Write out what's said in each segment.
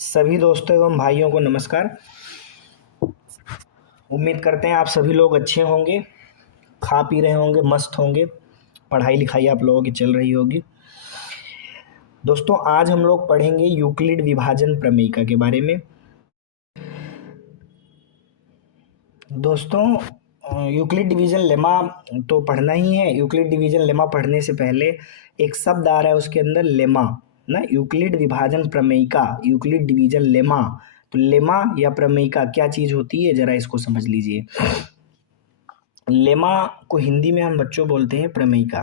सभी दोस्तों एवं भाइयों को नमस्कार। उम्मीद करते हैं आप सभी लोग अच्छे होंगे, खा पी रहे होंगे, मस्त होंगे, पढ़ाई लिखाई आप लोगों की चल रही होगी। दोस्तों आज हम लोग पढ़ेंगे यूक्लिड विभाजन प्रमेयिका के बारे में। दोस्तों यूक्लिड डिवीजन लेमा तो पढ़ना ही है। यूक्लिड डिवीजन लेमा पढ़ने से पहले एक शब्द आ रहा है उसके अंदर, लेमा ना। यूक्लिड विभाजन प्रमेयिका, यूक्लिड डिवीजन लेमा। तो लेमा या प्रमेयिका क्या चीज़ होती है, जरा इसको समझ लीजिए। लेमा को हिंदी में हम बच्चों बोलते हैं प्रमेयिका,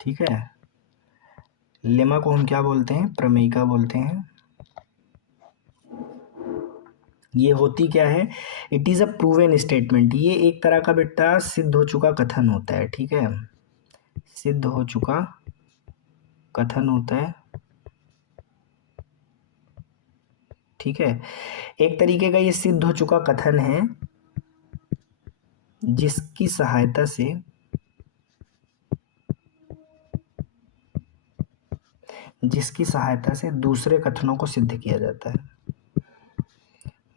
ठीक है। लेमा को हम क्या बोलते हैं, प्रमेयिका बोलते हैं। ये होती क्या है, it is a proven statement. ये एक तरह का बेटा सिद्ध हो चुका कथन होता है, ठीक है। सिद्ध हो चुका कथन होता है, ठीक है। एक तरीके का ये सिद्ध हो चुका कथन है जिसकी सहायता से दूसरे कथनों को सिद्ध किया जाता है।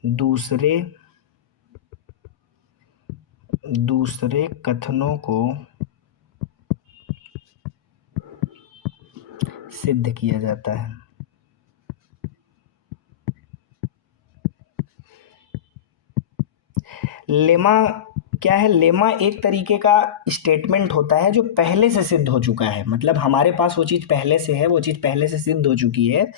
दूसरे कथनों को सिद्ध किया जाता है। लेमा क्या है, लेमा एक तरीके का स्टेटमेंट होता है जो पहले से सिद्ध हो चुका है। मतलब हमारे पास वो चीज़ पहले से है, वो चीज़ पहले से सिद्ध हो चुकी है,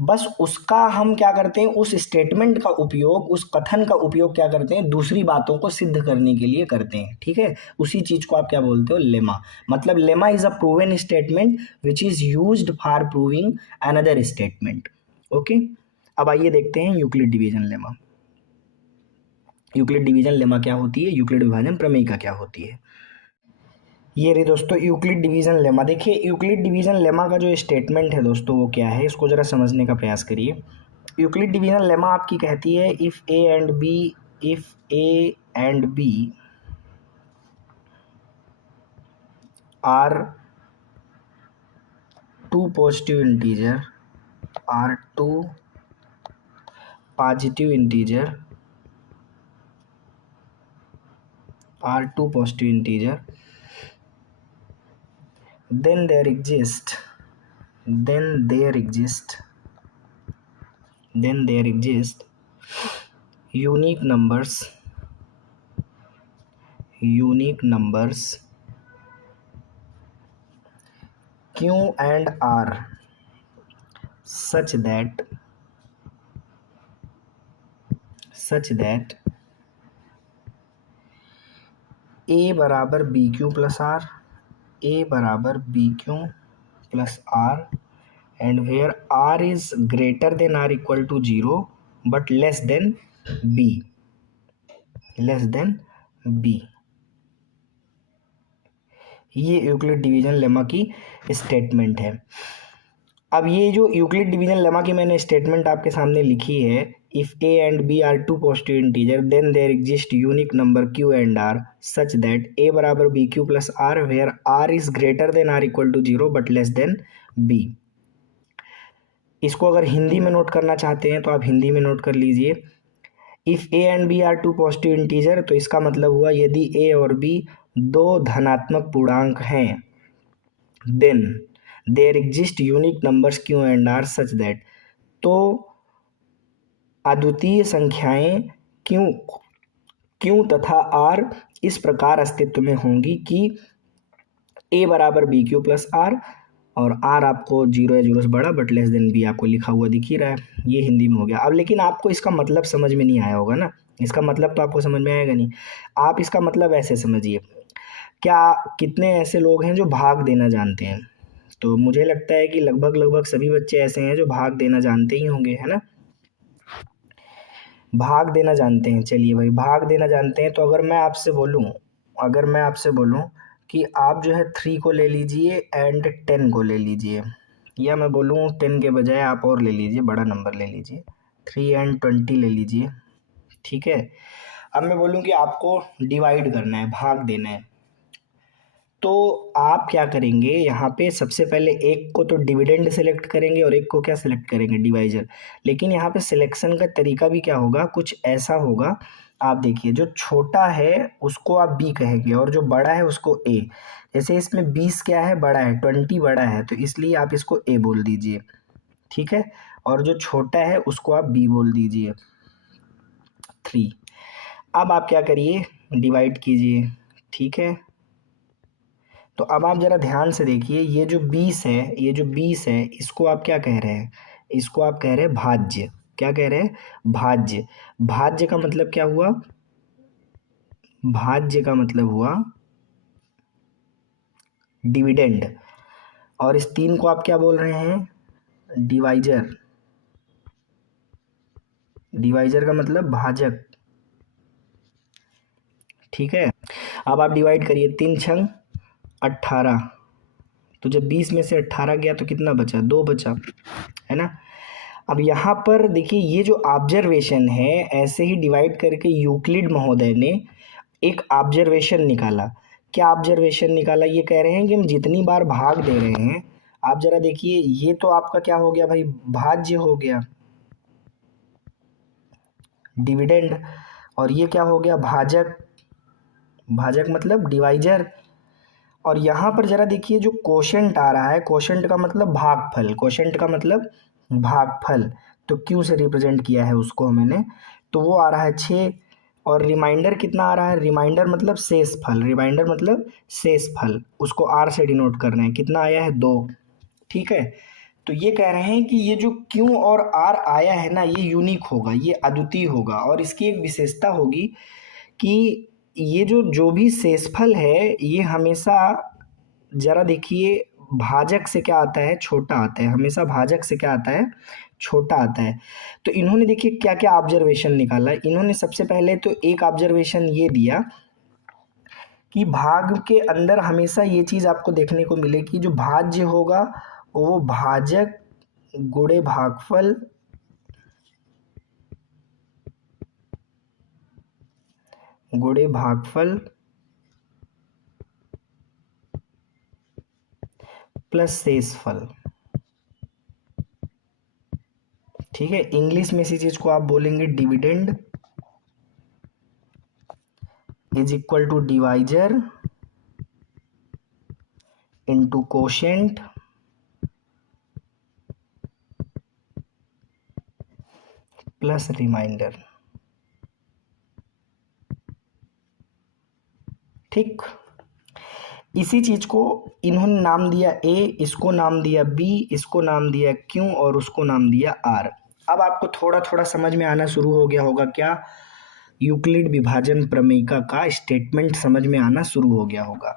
बस उसका हम क्या करते हैं, उस स्टेटमेंट का उपयोग, उस कथन का उपयोग क्या करते हैं, दूसरी बातों को सिद्ध करने के लिए करते हैं, ठीक है। उसी चीज़ को आप क्या बोलते हो, लेमा। मतलब lemma is a proven statement which is used for proving another statement. Okay, अब आइए देखते हैं Euclid division lemma. Euclid division lemma क्या होती है, यूक्लिड विभाजन प्रमेयिका क्या होती है। ये रही दोस्तों यूक्लिड डिवीजन लेमा। देखिए यूक्लिड डिवीजन लेमा का जो स्टेटमेंट है दोस्तों वो क्या है, इसको ज़रा समझने का प्रयास करिए। यूक्लिड डिवीजन लेमा आपकी कहती है, if A and B are two positive integer, are two positive integer, are two positive integer, then there exist unique numbers q and r such that a बराबर B Q plus R, a बराबर B Q plus R, and where r is greater than or equal to 0 but less than b। ये Euclid division lemma की statement है। अब ये जो Euclid division lemma की मैंने स्टेटमेंट आपके सामने लिखी है, if A and B are two positive integer then there exist unique number q and are such that a बराबर B Q plus r where r is greater than or equal to 0 but less than b. इसको अगर हिंदी में note करना चाहते हैं तो आप हिंदी में नोट कर लीजिए। If A and B are two positive integer, तो इसका मतलब हुआ यदि ए और बी दो धनात्मक पूर्णांक हैं, then there exist unique numbers Q and are such that, तो अद्वितीय संख्याएं क्यू तथा आर इस प्रकार अस्तित्व में होंगी कि ए बराबर बी क्यू प्लस आर, और आर आपको 0 या 0 से बड़ा बट लेस देन बी आपको लिखा हुआ दिख ही रहा है। ये हिंदी में हो गया। अब लेकिन आपको इसका मतलब समझ में नहीं आया होगा ना, इसका मतलब तो आपको समझ में आएगा नहीं। आप इसका मतलब ऐसे समझिए, क्या कितने ऐसे लोग हैं जो भाग देना जानते हैं, तो मुझे लगता है कि लगभग सभी बच्चे ऐसे हैं जो भाग देना जानते ही होंगे, है ना। भाग देना जानते हैं, चलिए भाई भाग देना जानते हैं। तो अगर मैं आपसे बोलूं कि आप जो है 3 को ले लीजिए एंड 10 को ले लीजिए, या मैं बोलूं 10 के बजाय आप और ले लीजिए, बड़ा नंबर ले लीजिए, 3 एंड 20 ले लीजिए, ठीक है। अब मैं बोलूं कि आपको डिवाइड करना है, भाग देना है, तो आप क्या करेंगे, यहाँ पे सबसे पहले एक को तो डिविडेंड सेलेक्ट करेंगे और एक को क्या सेलेक्ट करेंगे, डिवाइजर। लेकिन यहाँ पे सिलेक्शन का तरीका भी क्या होगा, कुछ ऐसा होगा। आप देखिए, जो छोटा है उसको आप बी कहेंगे और जो बड़ा है उसको ए। जैसे इसमें 20 क्या है, बड़ा है, 20 बड़ा है, तो इसलिए आप इसको ए बोल दीजिए, ठीक है। और जो छोटा है उसको आप बी बोल दीजिए, 3। अब आप क्या करिए, डिवाइड कीजिए, ठीक है। तो अब आप ज़रा ध्यान से देखिए, ये जो 20 है, ये जो 20 है, इसको आप क्या कह रहे हैं, इसको आप कह रहे हैं भाज्य। क्या कह रहे हैं, भाज्य। भाज्य का मतलब क्या हुआ, भाज्य का मतलब हुआ डिविडेंड। और इस 3 को आप क्या बोल रहे हैं, डिवाइजर। डिवाइजर का मतलब भाजक, ठीक है। अब आप डिवाइड करिए, 3 छंग 18। तो जब 20 में से 18 गया तो कितना बचा, 2 बचा, है ना। अब यहाँ पर देखिए, ये जो ऑब्जर्वेशन है, ऐसे ही डिवाइड करके यूक्लिड महोदय ने एक ऑब्जर्वेशन निकाला। क्या ऑब्जर्वेशन निकाला, ये कह रहे हैं कि हम जितनी बार भाग दे रहे हैं, आप जरा देखिए, ये तो आपका क्या हो गया भाई, भाज्य हो गया, डिविडेंड। और ये क्या हो गया, भाजक। भाजक मतलब डिवाइजर। और यहाँ पर जरा देखिए, जो कोशेंट आ रहा है, कोशेंट का मतलब भागफल, कोशेंट का मतलब भागफल। तो क्यू से रिप्रेजेंट किया है उसको मैंने, तो वो आ रहा है 6। और रिमाइंडर कितना आ रहा है, रिमाइंडर मतलब शेष फल, रिमाइंडर मतलब शेष फल, उसको आर से डिनोट कर रहे हैं, कितना आया है, 2, ठीक है। तो ये कह रहे हैं कि ये जो क्यू और आर आया है ना, ये यूनिक होगा, ये अद्वितीय होगा। और इसकी एक विशेषता होगी कि ये जो भी शेषफल है, ये हमेशा, जरा देखिए, भाजक से क्या आता है, छोटा आता है, हमेशा भाजक से क्या आता है, छोटा आता है। तो इन्होंने देखिए क्या क्या ऑब्जर्वेशन निकाला। इन्होंने सबसे पहले तो एक ऑब्जर्वेशन ये दिया कि भाग के अंदर हमेशा ये चीज़ आपको देखने को मिलेगी, जो भाज्य होगा वो भाजक गुणे भागफल गुणे भागफल प्लस शेषफल, ठीक है। इंग्लिश में इसी चीज को आप बोलेंगे dividend is equal to divisor into quotient plus remainder, ठीक। इसी चीज को इन्होंने नाम दिया ए, इसको नाम दिया बी, इसको नाम दिया क्यू और उसको नाम दिया आर। अब आपको थोड़ा थोड़ा समझ में आना शुरू हो गया होगा, क्या, यूक्लिड विभाजन प्रमेयिका का स्टेटमेंट समझ में आना शुरू हो गया होगा।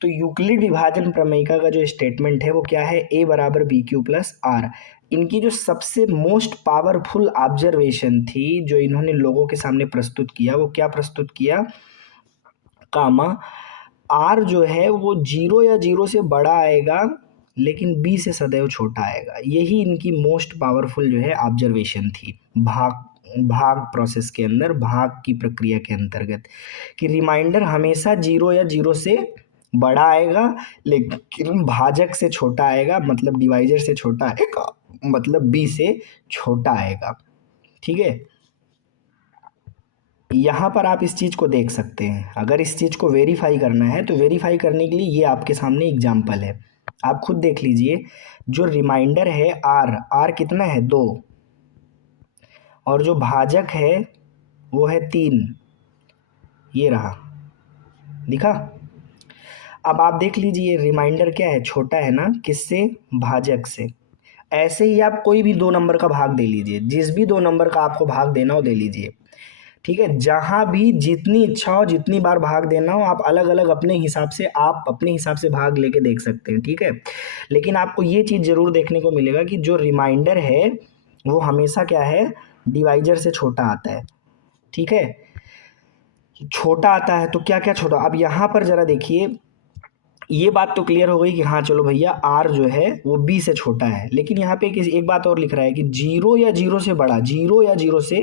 तो यूक्लिड विभाजन प्रमेयिका का जो स्टेटमेंट है वो क्या है, ए बराबर बी क्यू प्लस आर। इनकी जो सबसे मोस्ट पावरफुल ऑब्जर्वेशन थी, जो इन्होंने लोगों के सामने प्रस्तुत किया, वो क्या प्रस्तुत किया, कामा आर जो है वो 0 या 0 से बड़ा आएगा, लेकिन बी से सदैव छोटा आएगा। यही इनकी मोस्ट पावरफुल जो है ऑब्जर्वेशन थी, भाग भाग प्रोसेस के अंदर, भाग की प्रक्रिया के अंतर्गत, कि रिमाइंडर हमेशा 0 या 0 से बड़ा आएगा, लेकिन भाजक से छोटा आएगा, मतलब डिवाइजर से छोटा आएगा, मतलब बी से छोटा आएगा, ठीक है। यहाँ पर आप इस चीज़ को देख सकते हैं। अगर इस चीज़ को वेरीफाई करना है तो वेरीफाई करने के लिए ये आपके सामने एग्जाम्पल है, आप खुद देख लीजिए। जो रिमाइंडर है आर, आर कितना है, 2, और जो भाजक है वो है 3, ये रहा, दिखा। अब आप देख लीजिए, रिमाइंडर क्या है, छोटा है ना, किससे, भाजक से। ऐसे ही आप कोई भी 2 नंबर का भाग दे लीजिए, जिस भी 2 नंबर का आपको भाग देना हो दे लीजिए, ठीक है। जहाँ भी जितनी इच्छा हो, जितनी बार भाग देना हो, आप अलग अलग अपने हिसाब से, आप अपने हिसाब से भाग लेके देख सकते हैं, ठीक है। लेकिन आपको ये चीज़ ज़रूर देखने को मिलेगा कि जो रिमाइंडर है वो हमेशा क्या है, डिवाइजर से छोटा आता है, ठीक है। छोटा आता है तो क्या क्या छोटा, अब यहाँ पर ज़रा देखिए, ये बात तो क्लियर हो गई कि हाँ चलो भैया, आर जो है वो बी से छोटा है। लेकिन यहाँ पे एक बात और लिख रहा है कि 0 या 0 से बड़ा, 0 या 0 से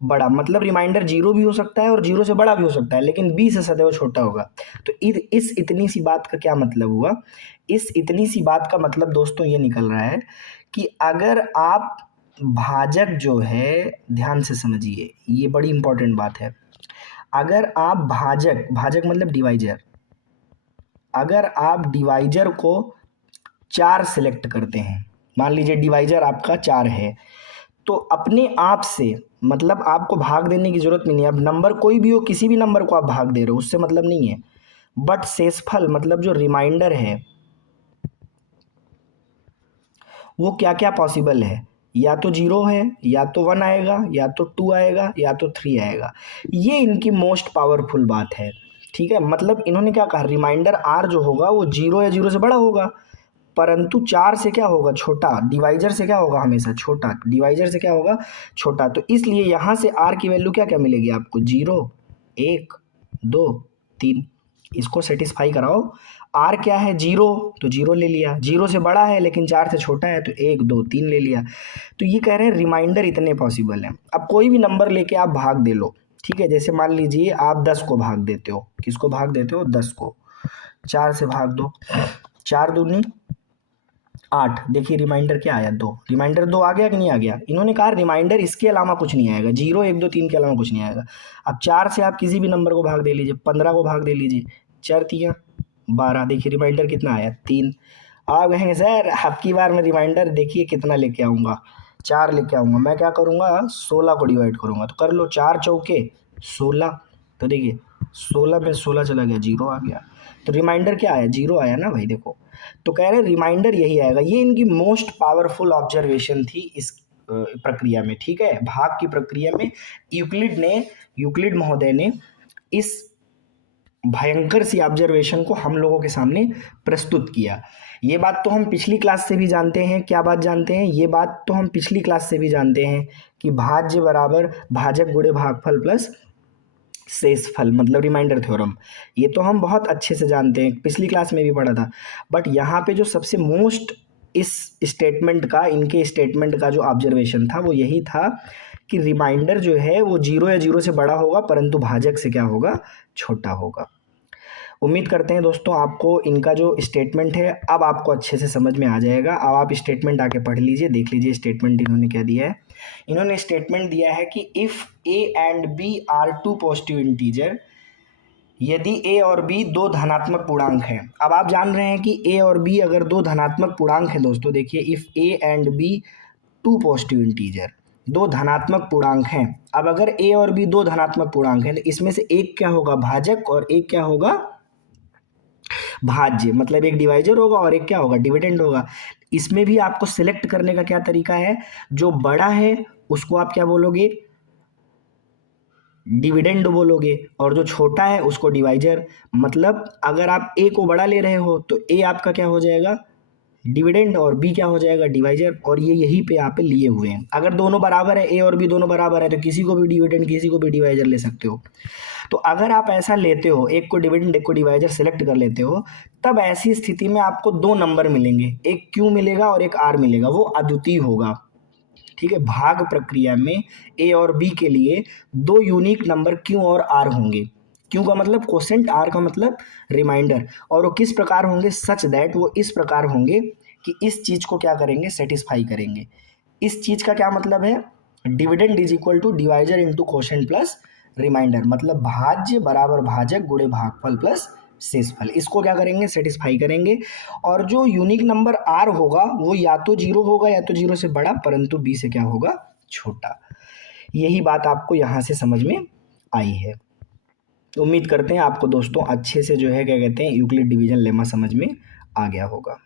बड़ा, मतलब रिमाइंडर 0 भी हो सकता है और 0 से बड़ा भी हो सकता है, लेकिन b से सदैव छोटा होगा। तो इस इतनी सी बात का क्या मतलब हुआ? इस इतनी सी बात का मतलब दोस्तों ये निकल रहा है कि अगर आप भाजक जो है, ध्यान से समझिए, ये बड़ी इंपॉर्टेंट बात है। अगर आप भाजक, भाजक मतलब डिवाइजर, अगर आप डिवाइजर को 4 सेलेक्ट करते हैं, मान लीजिए डिवाइजर आपका 4 है, तो अपने आप से, मतलब आपको भाग देने की जरूरत नहीं है। अब नंबर कोई भी हो, किसी भी नंबर को आप भाग दे रहे हो, उससे मतलब नहीं है, बट शेषफल मतलब जो रिमाइंडर है वो क्या क्या पॉसिबल है, या तो 0 है, या तो 1 आएगा, या तो 2 आएगा, या तो 3 आएगा। ये इनकी मोस्ट पावरफुल बात है, ठीक है। मतलब इन्होंने क्या कहा, रिमाइंडर r जो होगा वो 0 या 0 से बड़ा होगा, परंतु 4 से क्या होगा, छोटा। डिवाइजर से क्या होगा, हमेशा छोटा। डिवाइजर से क्या होगा, छोटा। तो इसलिए यहाँ से r की वैल्यू क्या क्या मिलेगी आपको, 0, 1, 2, 3। इसको सेटिस्फाई कराओ। r क्या है, 0, तो 0 ले लिया। 0 से बड़ा है लेकिन 4 से छोटा है, तो 1, 2, 3 ले लिया। तो ये कह रहे हैं रिमाइंडर इतने पॉसिबल हैं। अब कोई भी नंबर लेके आप भाग दे लो, ठीक है। जैसे मान लीजिए आप 10 को भाग देते हो, किसको भाग देते हो, 10 को। 4 से भाग दो, 4 दूनी 8। देखिए रिमाइंडर क्या आया, 2। रिमाइंडर 2 आ गया कि नहीं आ गया? इन्होंने कहा रिमाइंडर इसके अलावा कुछ नहीं आएगा, 0, 1, 2, 3 के अलावा कुछ नहीं आएगा। अब 4 से आप किसी भी नंबर को भाग दे लीजिए, 15 को भाग दे लीजिए, 4 तियाँ 12। देखिए रिमाइंडर कितना आया, 3। आप कहेंगे सर अब की बार मैं रिमाइंडर देखिए कितना लेके आऊँगा, 4 लेके आऊँगा। मैं क्या करूँगा, 16 को डिवाइड करूँगा। तो कर लो, 4 चौके 16। तो देखिए 16 में 16 चला गया, 0 आ गया। तो रिमाइंडर क्या आया, 0 आया ना भाई, देखो। तो कह रहे रिमाइंडर यही आएगा। ये इनकी मोस्ट पावरफुल ऑब्जर्वेशन थी इस प्रक्रिया में, ठीक है, भाग की प्रक्रिया में। यूक्लिड महोदय ने इस भयंकर सी ऑब्जर्वेशन को हम लोगों के सामने प्रस्तुत किया। ये बात तो हम पिछली क्लास से भी जानते हैं। क्या बात जानते हैं? ये बात तो हम पिछली क्लास से भी जानते हैं कि भाज्य बराबर भाजक गुणे भागफल प्लस शेषफल, मतलब रिमाइंडर थ्योरम। ये तो हम बहुत अच्छे से जानते हैं, पिछली क्लास में भी पढ़ा था। बट यहाँ पे जो सबसे मोस्ट इस स्टेटमेंट का, इनके स्टेटमेंट का जो ऑब्जर्वेशन था वो यही था कि रिमाइंडर जो है वो 0 या 0 से बड़ा होगा, परंतु भाजक से क्या होगा, छोटा होगा। उम्मीद करते हैं दोस्तों आपको इनका जो स्टेटमेंट है अब आपको अच्छे से समझ में आ जाएगा। अब आप स्टेटमेंट आके पढ़ लीजिए, देख लीजिए स्टेटमेंट इन्होंने क्या दिया है। इन्होंने स्टेटमेंट दिया है कि if a and b are two positive integer, यदि a और b दो धनात्मक पूर्णांक हैं। अब आप जान रहे हैं कि a और b अगर दो धनात्मक पूर्णांक हैं दोस्तों, देखिए if a and b two positive integer, दो धनात्मक पूर्णांक हैं। अब अगर a और b दो धनात्मक पूर्णांक हैं तो इसमें से एक क्या होगा, भाजक, और एक क्या होगा, भाज्य। मतलब एक डिवाइजर होगा और एक क्या होगा, डिविडेंड होगा। इसमें भी आपको सिलेक्ट करने का क्या तरीका है, जो बड़ा है उसको आप क्या बोलोगे, डिविडेंड बोलोगे, और जो छोटा है उसको डिवाइजर। मतलब अगर आप ए को बड़ा ले रहे हो तो ए आपका क्या हो जाएगा, डिविडेंड, और बी क्या हो जाएगा, डिवाइजर। और ये यहीं पे यहाँ पे लिए हुए हैं। अगर दोनों बराबर है, ए और बी दोनों बराबर है, तो किसी को भी डिविडेंड किसी को भी डिवाइजर ले सकते हो। तो अगर आप ऐसा लेते हो, एक को डिविडेंड एक को डिवाइजर सेलेक्ट कर लेते हो, तब ऐसी स्थिति में आपको दो नंबर मिलेंगे, एक क्यू मिलेगा और एक आर मिलेगा, वो अद्वितीय होगा, ठीक है। भाग प्रक्रिया में ए और बी के लिए दो यूनिक नंबर क्यू और आर होंगे। क्यू का मतलब क्वोशेंट, आर का मतलब रिमाइंडर। और वो किस प्रकार होंगे, सच दैट, वो इस प्रकार होंगे कि इस चीज को क्या करेंगे, सेटिस्फाई करेंगे। इस चीज का क्या मतलब है, dividend is equal to divisor into quotient plus remainder, मतलब भाज्य बराबर भाजक गुणे भागफल प्लस शेषफल। इसको क्या करेंगे, सेटिस्फाई करेंगे। और जो यूनिक नंबर आर होगा वो या तो 0 होगा या तो 0 से बड़ा, परंतु बी से क्या होगा, छोटा। यही बात आपको यहाँ से समझ में आई है। उम्मीद करते हैं आपको दोस्तों अच्छे से जो है क्या कहते हैं यूक्लिड डिवीजन लेमा समझ में आ गया होगा।